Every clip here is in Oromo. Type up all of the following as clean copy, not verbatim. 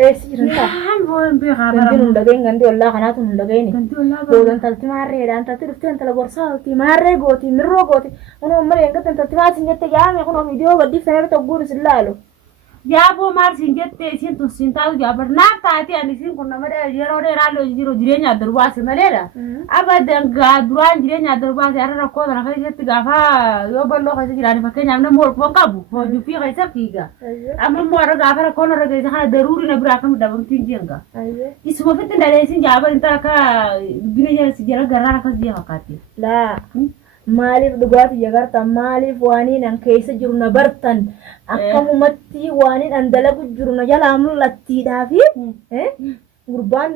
إيه سير أنت هم بون بخبر عندي ندقين عندي والله قناة ندقين كنت والله بودن تلتي مرة ده أنت ترفت أنت لقرصاتي مرة قوتي مرة قوتي أنا مرة ينقط أنت تبغى سنجت جامع يكون فيديو بدي فهم تقول سلالو Jabo mar singette sintu sintalu jabar naftati ani sin kunna mada yero de ralo jiro jirenya durwasi malera abadan ga duran jirenya durwasi arara ko na kai jetti gafa yo ballo kai jirani fakenya amna mor ko kabu ho jufi kai sakiga amma mor gafa ko na raga ha daruri na bra kam dabam tinjenga ismo fitin da sin jabar inta ka binenya sijara garara ka jiya hakati لا maaliif dhugaatii jagarta maaliif waaniin an keessa jiru na bartan akkamumatti waaniin an dalagu jiru na jalaa mul'attiidhaafi gurbaan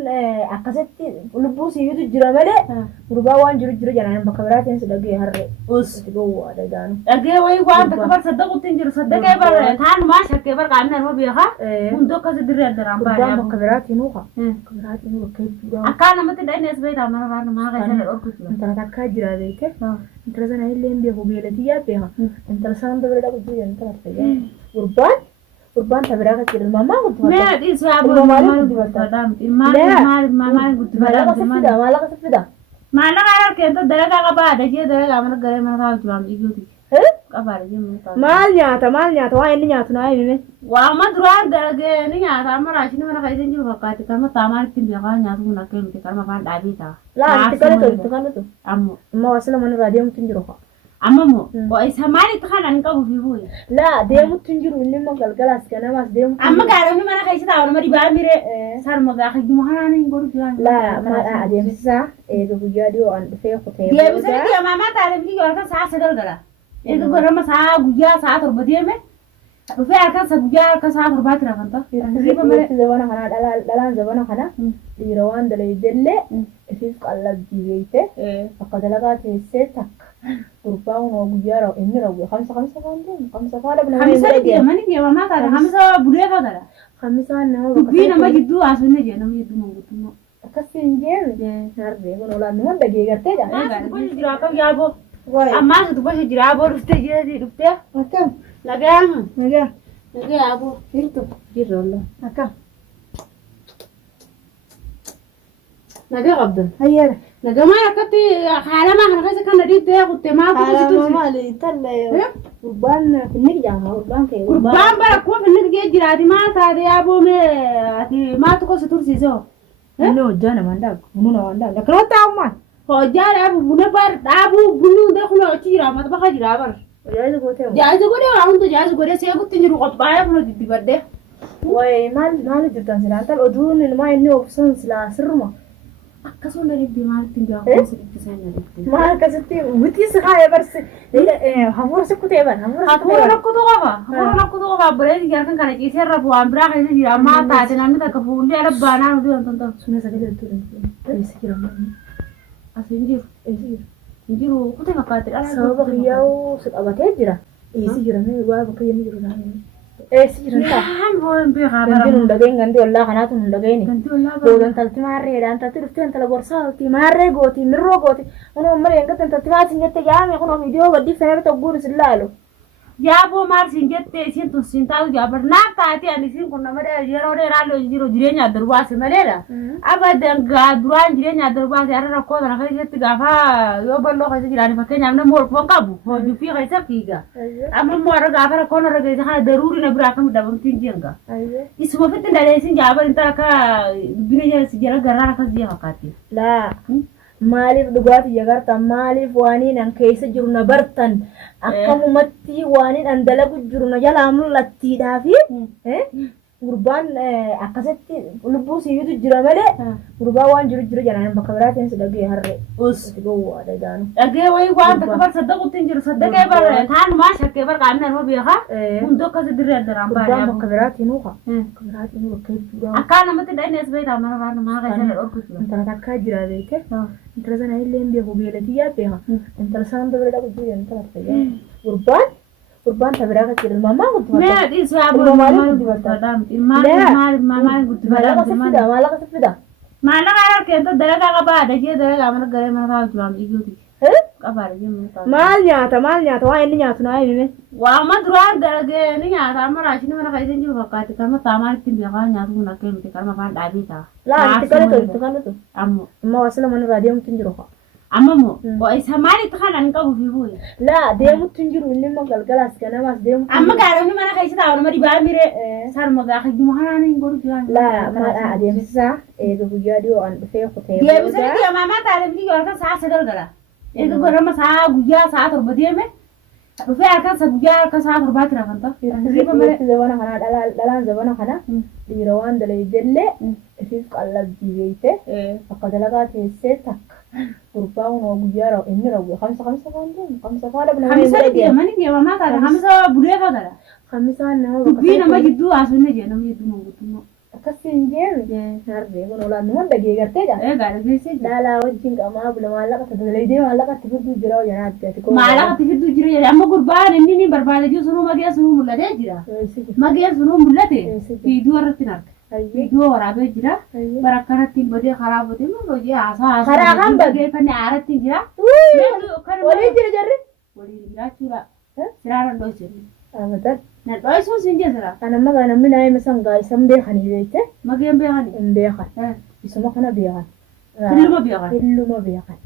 akkasitti lubbuu siyyutu jira malee gurbaa waan jiru janaan bakka biraatiin si dhagee harree itti gowwaa dhagaanu dhagee wayii waan takka bar saddaqutti hin jiru saddaqee bar taan maa shakkee bar qaamni anuma beeka hundoo akkasi dirree addaraan gurbaan bakka biraatiin uqa bakka biraatiin bakka hedduu akkaan namatti dhaqnee as beektaa mana faana maa keessatti dhorkutu intala takkaa jira beekte intala sana illee hin beeku beelatii yaa beeka intala sana hunda bira dhaqu jiru intala fayyaa gurbaan tabiraa kan jedhamu mammaa guddifata. Mee dhiisuu aboo maal guddifata? Maal guddifata? Maallaqa siffida. Maallaqa harkeen ta'e dalagaa qabaa dajee dalagaa mana garee mana taa'u jiran ijooti. Qabaa dajee mana taa'u. Maal nyaata waan inni nyaatu naa himime. Waama duraan dalagee ni nyaata amma raashini mana keessan jiru fakkaate kan mataa maalitti beekaa nyaatu kun akka himte kan mafaan dhaabii ta'a. Laa itti kalatu. Amma wasila mana irraa deemutti hin jiru fa'a. Amamo isa maalitti kanaan qabu fi bu'e. Laa deemutti hin jiru inni immoo galgalaas ganamas deemu. Amma gaaronni mana keessa taa'u nama dhibaa mire sarma gaafa jimu kanaan hin godhu jiran. Laa mana adeemsisaa eega guyyaa dhiyoo an dhufee kutee. Deebisanii deemaa maa taa'ee yoo harka sa'a sagal gala. Eega godhama sa'a guyyaa sa'a torba deeme. Dhufee harka sa guyyaa harka sa'a torbaatti rafanta. Zabana kana dhalaan zabana kana dhiira waan dalaydallee isiif qallabdii beekte akka dalagaa teessee takka. Gurbaan waa guyyaa inni rawwe khamsa kan deemu khamsa faadha buna khamsa deemanii deemamaa taate khamsa bulee faadha khamsaan nama dubbii nama jidduu haasofne jee nama jidduu manguddummaa akkasiin jeeme harree kun olaan nama dhagee gartee jaa dubbashi jira akkam yaaboo ammaas dubbashi jira aboo dhuftee jeetii dhuftee akkam nagaa aboo hirtu jirra wallah akkam nagaa qabdan hayyaadha نجمع كتي حالما إحنا كذا كنا دي ده كنت ما كنت مالي تلا قربان في النجدة قربان كي قربان بركوا في النجدة جرادي ما تادي أبو ما تكو ستورسي زو إنه جانا منداك منو منداك لكن هو تعمل هو جار أبو بنبر أبو بنو ده كله تيرا ما تبغى جرابر جايز قوتي وعند جايز قوتي سيبغى تنجرو قطبايا بنو دي برده واي مال جدا سلا أنت الأدون اللي ما إنه أوبسون سلا سرما akkasuma naritti maalitti gaafuu sirriitti isaan naritti maal akkasitti wutii si kaayee barsi hafuura si kutee ban hafuura rakkutu qofa bareedi jarkan kana ciisee rafu waan biraa keessa jira ammaa taate namni takka fuullee ala baanaa nuti wantoon ta'u suna sagalee turre eessa jira asiin jiru kutee fakkaate sababa kiyyaa'uu si qabatee jira eessa jira waa bakka inni jiru naannoo eessa jira ganti hundageen ganti ollaa kanaatu hundageen boodan talti maarreedhaan talti dhuftee intala gorsaati maarree gooti mirroo gooti kunoo malee enqatti talti maatiin jette jaame kunoo viidiyoo baddi fenebe togguun isin laalu jaaboo maal siin jette isiin tun siin taatu jaabar naaf taate ani isiin kun nama yeroo dheeraa jiru jireenya darbaase maleedha abadan gaa duraan jireenya darbaase har'a rakkoo sana keessatti gaafa yoo balloo keessa jiraani fakkeenyaaf nama holqoon qabu hojii fi keessa fiiga amma immoo har'a gaafa rakkoon har'a keessa kana daruuri na biraa kam dabamtiin jenga isuma fitti dhaleessin jaabar inta akka dubbina jala garraan akkas jee fakkaatti laa maaliif dhugaatii jagarta maaliif waaniin an keessa jiru na bartan akkamumatti waaniin an dalagu jiru na jalaa mul'attiidhaafi gurbaan akkasitti lubbuu siyyutu jira malee gurbaa waan jiru janaan bakka biraatiin si dhagee harree itti gowwaa dhagaanu dhagee wayii waan takka bar saddaqutti hin jiru saddaqee bar taan maa shakkee bar qaamni anuma beeka hundoo akkasi dirree addaraan gurbaan bakka biraatiin uqa bakka biraatiin bakka hedduu akkaan namatti dhaqnee as beektaa mana faana maa keessatti dhorkutu intala takkaa jira beekte intala sana illee hin beeku beelatii yaa beeka intala sana hunda bira dhaqu jiru intala fayyaa gurbaan tabiraa kan jedhamu mammaa guddifata. Mee dhiisuu aboo maal guddifata? Maal guddifata? Maallaqa siffida. Maallaqa harkeen ta'e dalagaa qabaa dajee dalagaa mana garee mana taa'u jiran ijooti. Qabaare jemmu ta'a. Maal nyaata waa inni nyaatu naa himime. Waa ma duraan dalagee ni nyaata amma raashini mana keessan jiru fakkaate kan taamaan ittiin beekaa nyaatu kun akka himte kan afaan dhaabii ta'a. Laa itti kalatu. Ammoo. Amma wasila mana irraa deemutti hin jiru. Amma moo isa maalitti kanaan qabu fi bu'e. Laa deemutti hin jiru inni immoo galgalaas ganamas deemutti. Amma gaaronni mana keessa taa'u nama dibaa miree sarma gaafa jimu kanaan hin godhu jiraan. Laa maadhaa adeemsisaa eega guyyaa dhiyoo an dhufee kutee. Deebisanii deemamaa taa'anii yoo akka sa'a sagal gala. Eega godhama sa'a guyyaa sa'a torba deeme. Dhufee harkaan sa guyyaa harka sa'a torbaatti rafanta. Zabana kana dhalaan zabana kana dhiira waan dalagallee isiif qallabbii beekte akka dalagaa teessee takka gurbaa hunoo guyyaa rawu inni rawu kamsa faan deemu kamsa faa dhabna kamsa deemanii deemamaa taate kamsa bulee fagala kamsa nama dubbii nama jidduu haasofne jee nama jidduu manguddummaa akkasiin jeeme harree kun olaan nama dhagee gartee jaa gaadhageessee dhalaa wajjin qamaa bula maallaqa dalaydee maallaqatti fidduu jira janaatti ati maallaqatti fidduu jira jedhe amma gurbaan inni ni barbaade jiru sunuu magee sunuu mul'atee jira magee sunuu mul'ate fiiduu irratti narka fiiduu waraabee jira bara akkanatti badee karaa badee hojii haasaa karaa kan badee fanni aaratti jira walii jira jarri walii jiraachuudha siraan dhoosirri amadan na dhoosuu sin jira ana maga namni naay masan gaa isan beekanii beekte mageen beekani hin beekan isuma kana beekan Illuma beekan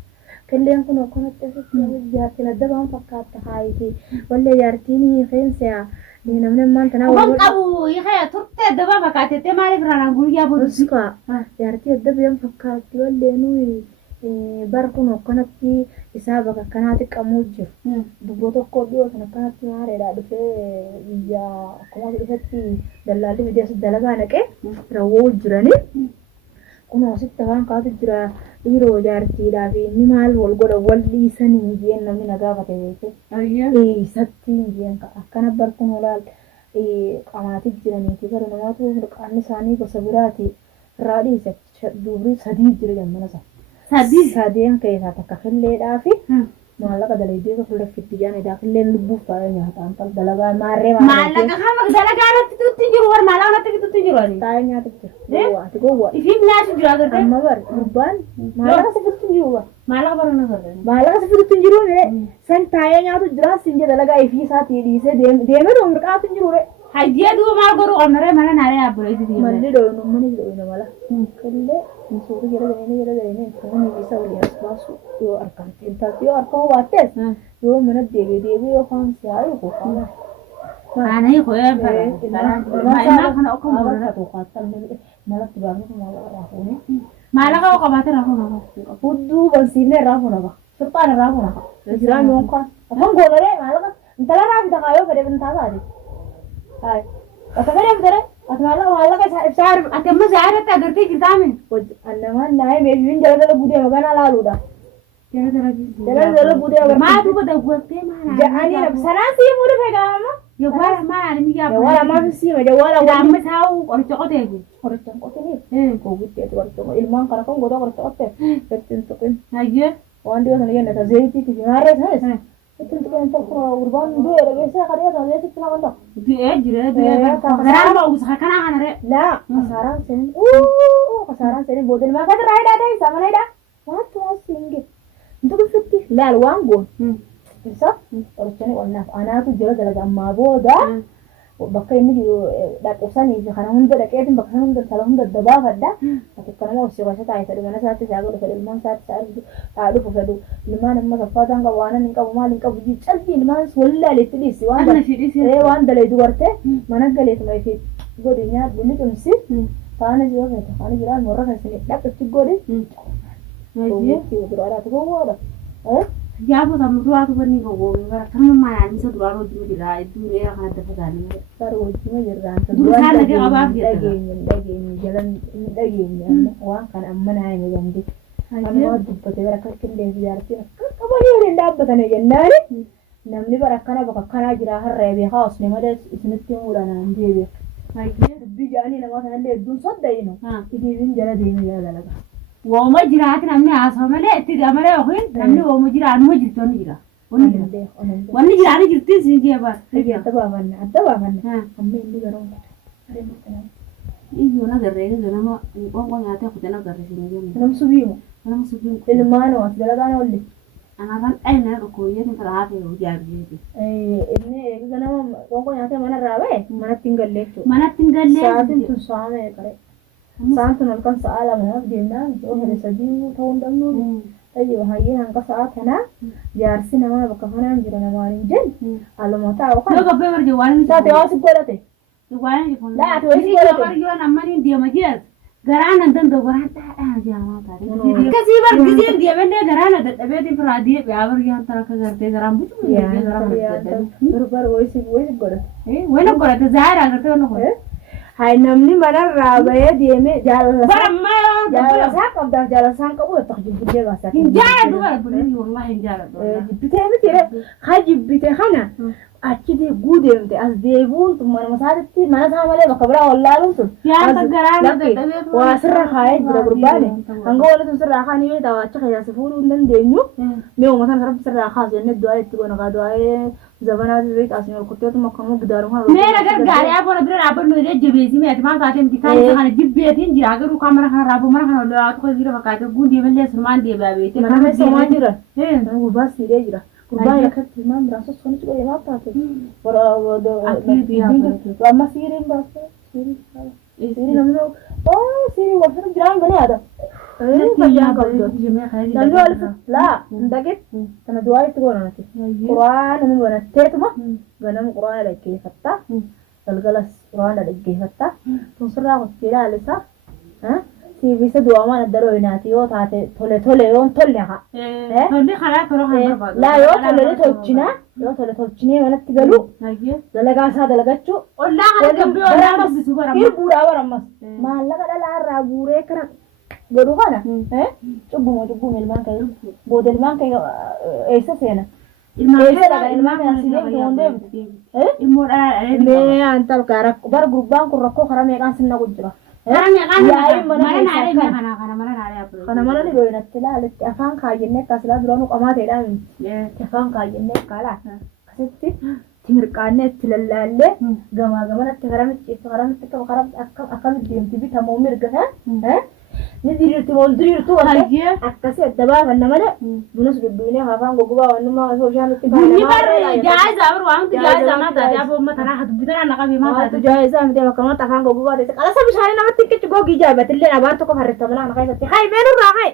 kalleen kun akkanatti jaartiin adda baan fakkaata haayiti wallee jaartiin qeensa namni maanta naa waan qabu yee turte adda baan fakkaate maaliif raanaan guyyaa boodisuka jaartii adda baan fakkaatti wallee nuyi bar kun akkanatti isaa bakka kanaatti qabuu jiru dubboo tokko dhiyoo kan akkanatti maareedhaa dhufee biyyaa akkuma dhufetti dallaalli miidiyaa dalagaa naqee rawwoo jiranii kunoo sitti waan kaatu jira dhiiroo jaartiidhaa fi inni maal wal godha wal dhiisanii jeen namni na gaafate beekte isatti jeen akkana bar kun olaal qamaati jiraniiti bara namaatu qaamni isaanii gosa biraati irraa dhiise duubri sadii jira gammana isaa sadeen keessaa takka filleedhaa fi maallaqa dalaydee fuula fitti jaane daafilleen lubbuuf taa'ee nyaataan tal dalagaa maarree maallaqa kama dalagaa irratti tutti jiru war maallaqa irratti tutti jiru ani taa'ee nyaata jira ati gowwa ifiif nyaatu jira agartee amma bar gurbaan maallaqa sifitti jiru ba maallaqa barana garre maallaqa sifitti jiru ne san taa'ee nyaatu jira sinje dalagaa ifii isaatii dhiisee deemee doomirqaatu jiru re hajjee duuba maal godhu qonnaree mana naaree abbolee itti malli dhoynu mani dhoynu mala kallee suuqi jira galanii kan isa waliin baasu yoo arkan tintaati yoo arkan waattes yoo mana deebii yoo kan siyaayu ko kana ana yi koyaan fara ma kana okko mo mala to qatan mala tibaanu mala raafuni mala ka qabaate raafuna fuddu bansiine raafuna ba sultaan raafuna jira non kan afan godare mala intala raafita kayo fede bintasaati hai akagare fere atmala mala ka saar akamma zaarata agartee jirtaame annaman naay me yun jala budee magana laaluda jala budee ma duba dawwate ma jaani sanasi mudu fegama jawala ma alimi ya jawala ma fisima jawala wa amma taw qorcho qoteegi ko witte qorcho ilman kara kon godo qorcho qote tettin tokin hayye wandi wona yenda ta zeyti ki mare sa tettin tokin to urban do era besa khariya ta zeyti tna wanda jire garama usa kana hanare la kasaran sen bodel ma kad raida dai samanida what was singe ndugu fitti la wango bisa orchane wonna anaatu jira dalaga amma booda bakka inni dhaqusanii fi kana hunda dhaqeetin bakka sana hunda tala hunda dabaa fadda ati kanama osirasha taa'e fedhu mana isaatti saaga dhufe ilmaan isaatti sa'a dhufu fedhu ilmaan amma saffaataan qabu waanan hin qabu maal hin qabu calbii ilmaan wallaaleetti dhiisi waan dalee dubartee mana galeetuma ifi godhi nyaadhu ni dhumsi taana jira fete taana jiraan morra keessanii dhaqatti godhi duraadhaatu gowwoodha Jaabu sama duraatu banni gowwoo gara kan mana isa duraatu hojii jira iddoo dheeraa kana dafa taa'anii saroo hojii jiraan duraan dhagee qabaaf dhageenye waan kan amma naa hin gandi amma dubbate bara akka killee ziyaartiin akka qabanii waliin dhaabbatanii jennaani namni bara akkana bakka akkanaa jira harree beekaa osne malee isinitti muudhanaan deebi'a dubbii jaanii nama sanallee hedduun sodda'inu idiin jala deemee jala dalaga. Wooma jiraati namni haasawaa malee itti gamare yookiin namni wooma jiraanuma jirtu wanni jira. Wanni jiraani jirti siin jeeba. Adda baafanna. Amma inni garuu iyyuu nagarree nama qoonqoo nyaatee kutee nagarree siin jenna. Nam subiimu. Ilmaan waan dalagaan oolli. أنا كان أين ركوية أنت العافية وجابيتي إني أنا وقوي أنا من الرابع من التنقليتو ما نتنقل ليه ساعتين تسامة كره ساعتين نلقن سؤال من أبدينا وهذا سديو تون دمنو أيوة هاي هنقا ساعات هنا جارسنا ما بكفنا نجرنا ما نجن على ما تعرف لو قبل مرجع وانا ساعتين واسب قلتي وانا يكون لا تويس قلتي مرجع أنا ماني دي مجيء قرانا دندو قرانا أنا جاما تاري كسيبر كسيب دي بنده قرانا دتبيتي فرادي بيعبر يان ترى كذرتي قرام بيجو قرام بربر واسب قلت وين قلت زاهر أقرأ ونه هاي نمني من الرابع ديمي جالس برما جالس هكذا جالس هنقول تخجل بدي غاسك إنجال دوار بني والله إنجال دوار جبتي متى خاجي جبتي خنا أكيد جودة متى أزديبون ثم أنا مساعدتي ما أنا سامع لي بكبرة والله لوسون يا تقرأنا واسرة خايج بربرباني هنقول لهم سرة خاني وين توا أشخاص يسافرون ولن دينيو ميو مثلا سرب سرة خاص يعني الدعاء تبغى نقدر زبانة زيت أسمع الكتير ثم كانوا بدارهم मैं अगर गाड़ी आप और अगर आप मेरे जबेसी में एतमाम काटे में दिखाई दिखाने जिब बेहतरीन जिरा अगर वो कामरा खाना राबो मरा खाना लो आपको जीरा बकाते गुंडी में ले सलमान दिए बाबे ते mana mai sama jira वो बस सीधे jira kurban ya kati mam rasa soni coba ya apa tuh lama sirin bahasa sirin namanya oh sirin waktu itu bilang gini ada bagian kau tuh lalu alif lah ndakit karena doa itu gua nanti Quran namun gua nanti itu mah gua namun Quran ada kiri kata galgalas Quran ada kiri kata terus serah kira alisa si bisa dua mana daro inati yo tate tole yon tole ha تولي خلاص تروح لا yo tole tolchina mana tigalu dalaga sa dalagachu ولا خلاص قبل ولا بس سوبر kir bura waramas malaga dala rabure kara godu kana cubu ilman kay bodel man kay esa sena ilman kay asile donde المور me antal karak bar gruban ko rakko kharame kan sinna gujra kana mana ni doina tila alit afan kayenne kasla duranu qamate dan afan kayenne kala kasetti timirqanne tilalalle gama gamana tigaramit akam dimti bitamo mirga نزيرتي والديرتو ولا أكتسي الدبابة إنما بنص الدنيا هافان جوجوا وإنما سوشيال نيبر جاهز أمر وانت جاهز أنا تاجي أبو ما ترى حد بدنا نقابي ما تاجي جاهز أنا متى كمان تفان جوجوا ده على سبيل شهرين أنا تيجي جوجي جابت اللي أنا بارتو كفرت تملا أنا خايفة هاي بينو راعي